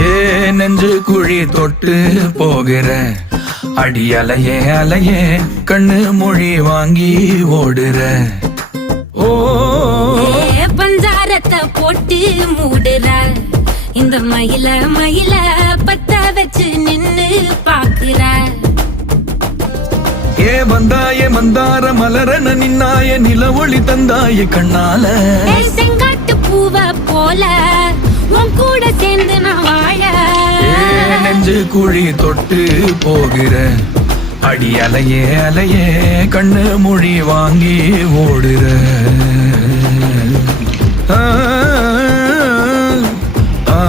ஏ நெஞ்சு குழி தொட்டு போகிற அடி அலையே அலையே கண்ணு மொழி வாங்கி ஓடுற. ஓ பஞ்சாரத்தை போட்டு மூடுற இந்த மயில மயில பத்த வச்சு நின்னு பாக்குற. ஏ வந்தாய மந்தார மலரன நின்னாய நில ஒளி தந்தாய கண்ணால. செங்காட்டு பூவ போல உன் கூட சேர்ந்து நான் வாழ. நெஞ்சு குழி தொட்டு போகிற அடி அலையே அலையே கண்ணு மொழி வாங்கி ஓடுற. ஆ ஆ